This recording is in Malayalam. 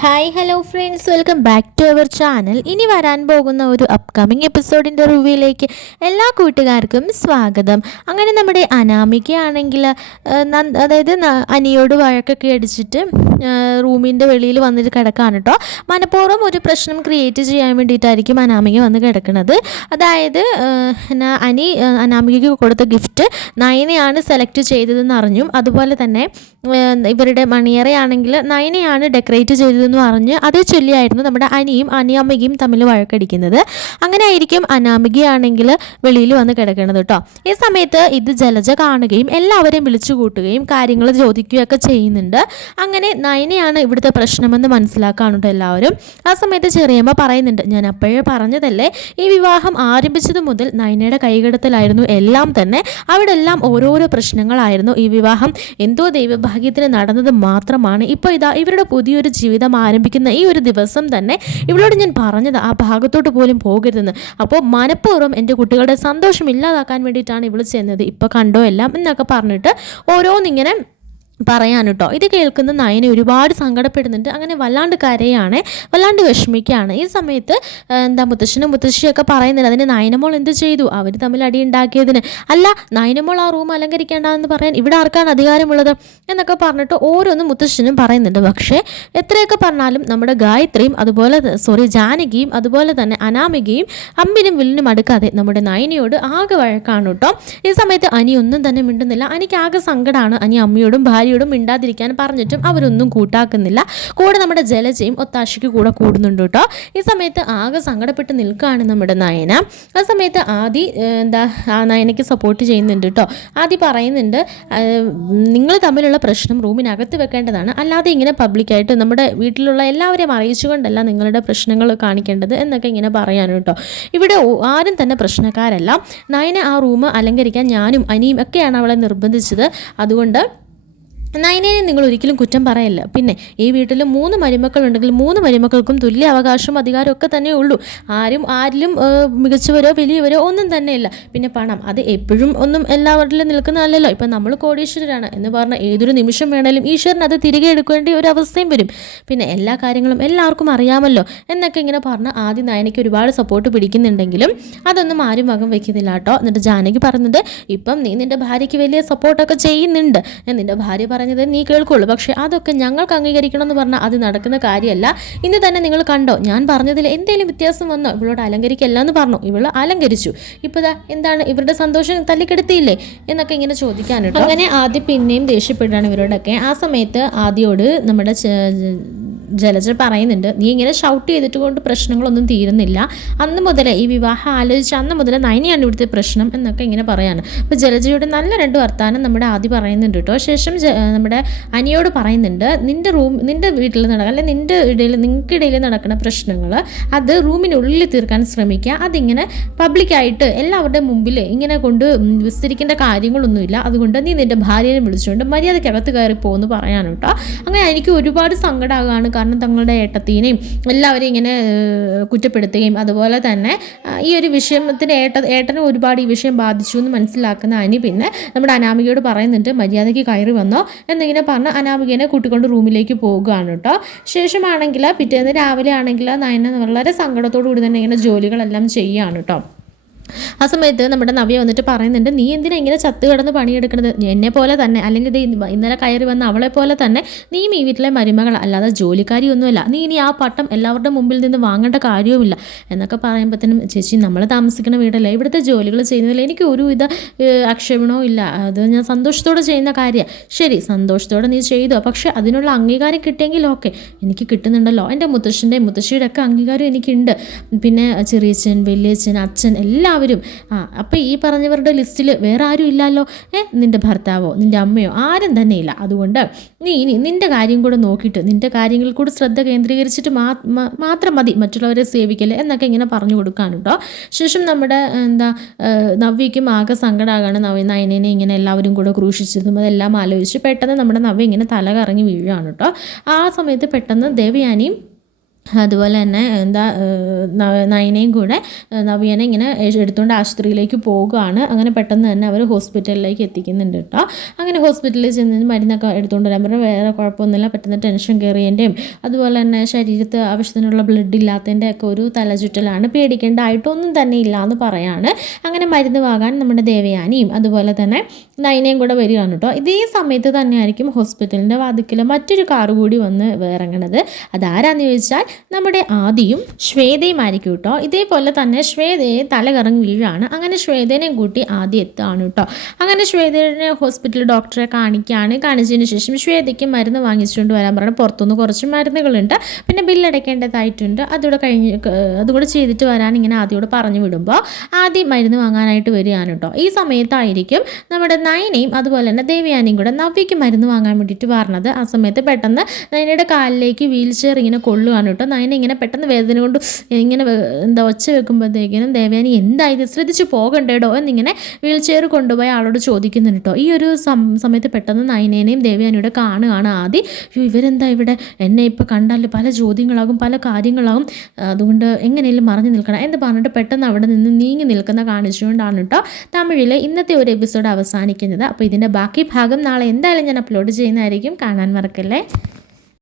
Hi hello friends, welcome back to our channel. ഇനി വരാൻ പോകുന്ന ഒരു അപ്കമിങ് എപ്പിസോഡിൻ്റെ റിവ്യൂയിലേക്ക് എല്ലാ കൂട്ടുകാർക്കും സ്വാഗതം. അങ്ങനെ നമ്മുടെ അനാമികയാണെങ്കിൽ അതായത് അനിയോട് വഴക്കൊക്കെ അടിച്ചിട്ട് റൂമിൻ്റെ വെളിയിൽ വന്നിട്ട് കിടക്കാണ് കേട്ടോ. മനഃപൂർവ്വം ഒരു പ്രശ്നം ക്രിയേറ്റ് ചെയ്യാൻ വേണ്ടിയിട്ടായിരിക്കും അനാമിക വന്ന് കിടക്കുന്നത്. അതായത് അനാമികയ്ക്ക് കൊടുത്ത ഗിഫ്റ്റ് നയനയാണ് സെലക്ട് ചെയ്തതെന്ന് അറിഞ്ഞു. അതുപോലെ തന്നെ ഇവരുടെ മണിയറയാണെങ്കിൽ നയനയാണ് ഡെക്കറേറ്റ് ചെയ്തതെന്ന് പറഞ്ഞ് അതേ ചൊല്ലിയായിരുന്നു നമ്മുടെ അനിയമ്മയും തമ്മിൽ വഴക്കടിക്കുന്നത്. അങ്ങനെ ആയിരിക്കും അനാമികയാണെങ്കിൽ വെളിയിൽ വന്ന് കിടക്കുന്നത് കേട്ടോ. ഈ സമയത്ത് ഇത് ജലജ കാണുകയും എല്ലാവരെയും വിളിച്ചു കൂട്ടുകയും കാര്യങ്ങൾ ചോദിക്കുകയൊക്കെ ചെയ്യുന്നുണ്ട്. അങ്ങനെ നയനയാണ് ഇവിടുത്തെ പ്രശ്നമെന്ന് മനസ്സിലാക്കാണ് കേട്ടോ എല്ലാവരും. ആ സമയത്ത് ചെറിയമ്മ പറയുന്നുണ്ട്, ഞാൻ അപ്പോഴേ പറഞ്ഞതല്ലേ, ഈ വിവാഹം ആരംഭിച്ചത് മുതൽ നയനയുടെ കൈകടത്തലായിരുന്നു എല്ലാം തന്നെ. അവിടെ എല്ലാം ഓരോരോ പ്രശ്നങ്ങളായിരുന്നു. ഈ വിവാഹം എന്തോ ദൈവഭാഗ്യത്തിന് നടന്നത് മാത്രമാണ്. ഇപ്പോൾ ഇതാ ഇവരുടെ പുതിയൊരു ജീവിതം ആരംഭിക്കുന്ന ഈ ഒരു ദിവസം തന്നെ ഇവളോട് ഞാൻ പറഞ്ഞത് ആ ഭാഗത്തോട്ട് പോലും പോകരുതെന്ന്. അപ്പോൾ മനഃപൂർവ്വം എൻ്റെ കുട്ടികളുടെ സന്തോഷം ഇല്ലാതാക്കാൻ വേണ്ടിയിട്ടാണ് ഇവൾ ചെയ്യുന്നത്. ഇപ്പോൾ കണ്ടോ എല്ലാം എന്നൊക്കെ പറഞ്ഞിട്ട് ഓരോന്നിങ്ങനെ പറയാൻ കേട്ടോ. ഇത് കേൾക്കുന്ന നയന ഒരുപാട് സങ്കടപ്പെടുന്നുണ്ട്. അങ്ങനെ വല്ലാണ്ട് കരയാണ്, വല്ലാണ്ട് വിഷമിക്കുകയാണ്. ഈ സമയത്ത് മുത്തശ്ശനും മുത്തശ്ശിയൊക്കെ പറയുന്നുണ്ട്, അതിന് നയനമോൾ എന്ത് ചെയ്തു, അവർ തമ്മിൽ അടി ഉണ്ടാക്കിയതിന്. അല്ല, നയനമോൾ ആ റൂം അലങ്കരിക്കേണ്ടെന്ന് പറയാൻ ഇവിടെ ആർക്കാണ് അധികാരമുള്ളത് എന്നൊക്കെ പറഞ്ഞിട്ട് ഓരോന്നും മുത്തശ്ശനും പറയുന്നുണ്ട്. പക്ഷേ എത്രയൊക്കെ പറഞ്ഞാലും നമ്മുടെ ഗായത്രിയും ജാനകിയും അതുപോലെ തന്നെ അനാമികയും അമ്പിനും വില്ലിനും അടുക്കാതെ നമ്മുടെ നയനയോട് ആകെ വഴക്കാണ് കേട്ടോ. ഈ സമയത്ത് അനി ഒന്നും തന്നെ മിണ്ടുന്നില്ല. എനിക്ക് ആകെ സങ്കടമാണ്. അനി അമ്മയോടും ഭാര്യയോടും മിണ്ടാതിരിക്കാൻ പറഞ്ഞിട്ടും അവരൊന്നും കൂട്ടാക്കുന്നില്ല. കൂടെ നമ്മുടെ ജലജയും ഒത്താശയ്ക്ക് കൂടെ കൂടുന്നുണ്ട് കേട്ടോ. ഈ സമയത്ത് ആകെ സങ്കടപ്പെട്ട് നിൽക്കുകയാണ് നമ്മുടെ നയന. ആ സമയത്ത് നയനയ്ക്ക് സപ്പോർട്ട് ചെയ്യുന്നുണ്ട് കേട്ടോ. ആദി പറയുന്നുണ്ട്, നിങ്ങൾ തമ്മിലുള്ള പ്രശ്നം റൂമിനകത്ത് വെക്കേണ്ടതാണ്, അല്ലാതെ ഇങ്ങനെ പബ്ലിക്കായിട്ട് നമ്മുടെ വീട്ടിലുള്ള എല്ലാവരെയും അറിയിച്ചുകൊണ്ടല്ല നിങ്ങളുടെ പ്രശ്നങ്ങൾ കാണിക്കേണ്ടത് എന്നൊക്കെ ഇങ്ങനെ പറയാനും കേട്ടോ. ഇവിടെ ആരും തന്നെ പ്രശ്നക്കാരല്ല. നയന ആ റൂം അലങ്കരിക്കാൻ ഞാനും അനിയും ഒക്കെയാണ് അവളെ നിർബന്ധിച്ചത്. അതുകൊണ്ട് നയനയെ നിങ്ങൾ ഒരിക്കലും കുറ്റം പറയല്ല. പിന്നെ ഈ വീട്ടിൽ 3 മരുമക്കളുണ്ടെങ്കിൽ 3 മരുമക്കൾക്കും തുല്യ അവകാശവും അധികാരവും ഒക്കെ തന്നെ ഉള്ളൂ. ആരിലും മികച്ചവരോ വലിയവരോ ഒന്നും തന്നെയില്ല. പിന്നെ പണം അത് എപ്പോഴും ഒന്നും എല്ലാവരിലും നിൽക്കുന്നതല്ലല്ലോ. ഇപ്പം നമ്മൾ കോടീശ്വരരാണ് എന്ന് പറഞ്ഞാൽ ഏതൊരു നിമിഷം വേണേലും ഈശ്വരൻ അത് തിരികെ എടുക്കേണ്ട ഒരു അവസ്ഥയും വരും. പിന്നെ എല്ലാ കാര്യങ്ങളും എല്ലാവർക്കും അറിയാമല്ലോ എന്നൊക്കെ ഇങ്ങനെ പറഞ്ഞ് ആദ്യം നയനയ്ക്ക് ഒരുപാട് സപ്പോർട്ട് പിടിക്കുന്നുണ്ടെങ്കിലും അതൊന്നും ആരും വകം വയ്ക്കുന്നില്ല കേട്ടോ. എന്നിട്ട് ജാനകി പറഞ്ഞത്, ഇപ്പം നീ നിൻ്റെ ഭാര്യയ്ക്ക് വലിയ സപ്പോർട്ടൊക്കെ ചെയ്യുന്നുണ്ട്, നിൻ്റെ ഭാര്യ പറഞ്ഞത് നീ കേൾക്കുള്ളൂ, പക്ഷേ അതൊക്കെ ഞങ്ങൾക്ക് അംഗീകരിക്കണം എന്ന് പറഞ്ഞാൽ അത് നടക്കുന്ന കാര്യമല്ല. ഇന്ന് തന്നെ നിങ്ങൾ കണ്ടോ, ഞാൻ പറഞ്ഞതിൽ എന്തെങ്കിലും വ്യത്യാസം വന്നോ? ഇവളോട് അലങ്കരിക്കല്ല എന്ന് പറഞ്ഞു, ഇവള് അലങ്കരിച്ചു. ഇപ്പോൾ എന്താണ് ഇവരുടെ സന്തോഷം തല്ലിക്കെടുത്തിയില്ലേ എന്നൊക്കെ ഇങ്ങനെ ചോദിക്കാനുണ്ട്. അങ്ങനെ ആദ്യം പിന്നെയും ദേഷ്യപ്പെട്ടാണ് ഇവരോടൊക്കെ. ആ സമയത്ത് ആദ്യോട് നമ്മുടെ ജലജ പറയുന്നുണ്ട്, നീ ഇങ്ങനെ ഷൗട്ട് ചെയ്തിട്ട് കൊണ്ട് പ്രശ്നങ്ങളൊന്നും തീരുന്നില്ല. അന്ന് മുതലേ ഈ വിവാഹം ആലോചിച്ച് അന്ന് മുതൽ നയനയാണ് ഇവിടുത്തെ പ്രശ്നം എന്നൊക്കെ ഇങ്ങനെ പറയാണ്. അപ്പോൾ ജലജയുടെ നല്ല 2 വർത്താനം നമ്മുടെ ആദ്യം പറയുന്നുണ്ട് കേട്ടോ. ശേഷം നമ്മുടെ അനിയോട് പറയുന്നുണ്ട്, നിൻ്റെ വീട്ടിൽ അല്ലെങ്കിൽ നിങ്ങൾക്കിടയിൽ നടക്കുന്ന പ്രശ്നങ്ങൾ അത് റൂമിനുള്ളിൽ തീർക്കാൻ ശ്രമിക്കുക. അതിങ്ങനെ പബ്ലിക്കായിട്ട് എല്ലാവരുടെ മുമ്പിൽ ഇങ്ങനെ കൊണ്ട് വിസ്തരിക്കേണ്ട കാര്യങ്ങളൊന്നുമില്ല. അതുകൊണ്ട് നീ നിൻ്റെ ഭാര്യനെ വിളിച്ചുകൊണ്ട് മര്യാദയ്ക്കകത്ത് കയറി പോകുമെന്ന് പറയാനും കേട്ടോ. അങ്ങനെ എനിക്ക് ഒരുപാട് സങ്കടമാകാണ്. കാരണം തങ്ങളുടെ ഏട്ടത്തിനെയും എല്ലാവരെയും ഇങ്ങനെ കുറ്റപ്പെടുത്തുകയും അതുപോലെ തന്നെ ഈ ഒരു വിഷയത്തിന് ഏട്ടനും ഒരുപാട് ഈ വിഷയം ബാധിച്ചു എന്ന് മനസ്സിലാക്കുന്ന അനി പിന്നെ നമ്മുടെ അനാമികയോട് പറയുന്നുണ്ട്, മര്യാദയ്ക്ക് കയറി വന്നോ എന്നിങ്ങനെ പറഞ്ഞ് അനാമികനെ കൂട്ടിക്കൊണ്ട് റൂമിലേക്ക് പോകുകയാണ് കേട്ടോ. ശേഷമാണെങ്കിൽ പിറ്റേന്ന് രാവിലെ ആണെങ്കിൽ നയന വളരെ സങ്കടത്തോടു കൂടി തന്നെ ഇങ്ങനെ ജോലികളെല്ലാം ചെയ്യുകയാണ് കേട്ടോ. ആ സമയത്ത് നമ്മുടെ നവ്യ വന്നിട്ട് പറയുന്നുണ്ട്, നീ എന്തിനാ ഇങ്ങനെ ചത്ത് കിടന്ന് പണിയെടുക്കുന്നത്? എന്നെ പോലെ തന്നെ അല്ലെങ്കിൽ ഇന്നലെ കയറി വന്ന അവളെ പോലെ തന്നെ നീയും ഈ വീട്ടിലെ മരുമകൾ, അല്ലാതെ ജോലിക്കാരിയൊന്നുമല്ല. നീ ഇനി ആ പട്ടം എല്ലാവരുടെ മുമ്പിൽ നിന്ന് വാങ്ങേണ്ട കാര്യവുമില്ല എന്നൊക്കെ പറയുമ്പോഴത്തേനും, ചേച്ചി നമ്മൾ താമസിക്കുന്ന വീടല്ലേ, ഇവിടുത്തെ ജോലികൾ ചെയ്യുന്നതിൽ എനിക്ക് ഒരുവിധ ആക്ഷേപണവും ഇല്ല. അത് ഞാൻ സന്തോഷത്തോടെ ചെയ്യുന്ന കാര്യമാണ്. ശരി, സന്തോഷത്തോടെ നീ ചെയ്തോ, പക്ഷേ അതിനുള്ള അംഗീകാരം കിട്ടിയെങ്കിൽ ഓക്കെ. എനിക്ക് കിട്ടുന്നുണ്ടല്ലോ, എൻ്റെ മുത്തശ്ശിയുടെ ഒക്കെ അംഗീകാരം എനിക്കുണ്ട്. പിന്നെ ചെറിയച്ഛൻ, വലിയച്ഛൻ, അച്ഛൻ എല്ലാവരും. അപ്പോൾ ഈ പറഞ്ഞവരുടെ ലിസ്റ്റിൽ വേറെ ആരും ഇല്ലല്ലോ. നിൻ്റെ ഭർത്താവോ നിൻ്റെ അമ്മയോ ആരും തന്നെ ഇല്ല. അതുകൊണ്ട് നീ ഇനി നിൻ്റെ കാര്യം കൂടെ നോക്കിയിട്ട് നിൻ്റെ കാര്യങ്ങളിൽ കൂടെ ശ്രദ്ധ കേന്ദ്രീകരിച്ചിട്ട് മാത്രം മതി മറ്റുള്ളവരെ സേവിക്കല് എന്നൊക്കെ ഇങ്ങനെ പറഞ്ഞു കൊടുക്കാനുണ്ടോ. ശേഷം നമ്മുടെ നവ്യയ്ക്കും ആകെ സങ്കടമാകാണ്. നയനേനെ ഇങ്ങനെ എല്ലാവരും കൂടെ ക്രൂശിച്ചതും അതെല്ലാം ആലോചിച്ച് പെട്ടെന്ന് നമ്മുടെ നവ്യ ഇങ്ങനെ തല കറങ്ങി വീഴുകയാണ് കേട്ടോ. ആ സമയത്ത് പെട്ടെന്ന് ദേവയാനിയും അതുപോലെ തന്നെ നയനയും കൂടെ നവ്യനെ ഇങ്ങനെ എടുത്തുകൊണ്ട് ആശുപത്രിയിലേക്ക് പോവുകയാണ്. അങ്ങനെ പെട്ടെന്ന് തന്നെ അവർ ഹോസ്പിറ്റലിലേക്ക് എത്തിക്കുന്നുണ്ട് കേട്ടോ. അങ്ങനെ ഹോസ്പിറ്റലിൽ ചെന്ന് മരുന്നൊക്കെ എടുത്തുകൊണ്ട് വരാൻ പറഞ്ഞാൽ വേറെ കുഴപ്പമൊന്നുമില്ല, പെട്ടെന്ന് ടെൻഷൻ കയറിയതിൻ്റെയും അതുപോലെ തന്നെ ശരീരത്ത് ആവശ്യത്തിനുള്ള ബ്ലഡ് ഇല്ലാത്തതിൻ്റെ ഒക്കെ ഒരു തലചുറ്റലാണ്, പേടിക്കേണ്ടതായിട്ടൊന്നും തന്നെ ഇല്ല എന്ന് പറയാണ്. അങ്ങനെ മരുന്ന് വാങ്ങാൻ നമ്മുടെ ദേവയാനിയും അതുപോലെ തന്നെ നയനയും കൂടെ വരികയാണ് കേട്ടോ. ഇതേ സമയത്ത് തന്നെയായിരിക്കും ഹോസ്പിറ്റലിൻ്റെ വാതിക്കൽ മറ്റൊരു കാറ് കൂടി വന്ന് ഇറങ്ങണത്. അതാരാന്ന് ചോദിച്ചാൽ നമ്മുടെ ആദിയും ശ്വേതയും ആയിരിക്കും കേട്ടോ. ഇതേപോലെ തന്നെ ശ്വേതയെ തലകറങ്ങി വീഴാണ്. അങ്ങനെ ശ്വേതനെയും കൂട്ടി ആദ്യം എത്തുകയാണ് കേട്ടോ. അങ്ങനെ ശ്വേതനെ ഹോസ്പിറ്റലിൽ ഡോക്ടറെ കാണിച്ചതിന് ശേഷം ശ്വേതയ്ക്ക് മരുന്ന് വാങ്ങിച്ചുകൊണ്ട് വരാൻ പറഞ്ഞു. പുറത്തുനിന്ന് കുറച്ച് മരുന്നുകളുണ്ട്, പിന്നെ ബില്ലടയ്ക്കേണ്ടതായിട്ടുണ്ട്, അതുകൂടെ ചെയ്തിട്ട് വരാൻ ഇങ്ങനെ ആദ്യമോട് പറഞ്ഞു വിടുമ്പോൾ ആദ്യം മരുന്ന് വാങ്ങാനായിട്ട് വരികയാണ് കേട്ടോ. ഈ സമയത്തായിരിക്കും നമ്മുടെ നയനയും അതുപോലെ തന്നെ ദേവയാനിയും കൂടെ നവ്യയ്ക്ക് മരുന്ന് വാങ്ങാൻ വേണ്ടിയിട്ട് പറഞ്ഞത്. ആ സമയത്ത് പെട്ടെന്ന് നയനയുടെ കാലിലേക്ക് വീൽ ചെയർ ഇങ്ങനെ കൊള്ളുകയാണ് കേട്ടോ. നയന ഇങ്ങനെ പെട്ടെന്ന് വേദന കൊണ്ട് ഇങ്ങനെ ഒച്ച വെക്കുമ്പോഴത്തേക്കിനും ദേവയാനി എന്തായത് ശ്രദ്ധിച്ച് പോകണ്ടേടോ എന്നിങ്ങനെ വീൽ ചെയർ കൊണ്ടുപോയി ആളോട് ചോദിക്കുന്നുണ്ട് കേട്ടോ. ഈ ഒരു സമയത്ത് പെട്ടെന്ന് നയനേനെയും ദേവയാനിയുടെ കാണുകയാണ് ആദ്യം. ഇവരെന്താ ഇവിടെ, എന്നെ ഇപ്പോൾ കണ്ടാൽ പല ചോദ്യങ്ങളാകും, പല കാര്യങ്ങളാകും, അതുകൊണ്ട് എങ്ങനെയെങ്കിലും മറഞ്ഞു നിൽക്കണം എന്ന് പറഞ്ഞിട്ട് പെട്ടെന്ന് അവിടെ നിന്ന് നീങ്ങി നിൽക്കുന്ന കാണിച്ചുകൊണ്ടാണ് കേട്ടോ തമിഴിലെ ഇന്നത്തെ ഒരു എപ്പിസോഡ് അവസാനിക്കുന്നത്. അപ്പോൾ ഇതിൻ്റെ ബാക്കി ഭാഗം നാളെ എന്തായാലും ഞാൻ അപ്ലോഡ് ചെയ്യുന്നതായിരിക്കും, കാണാൻ മറക്കല്ലേ.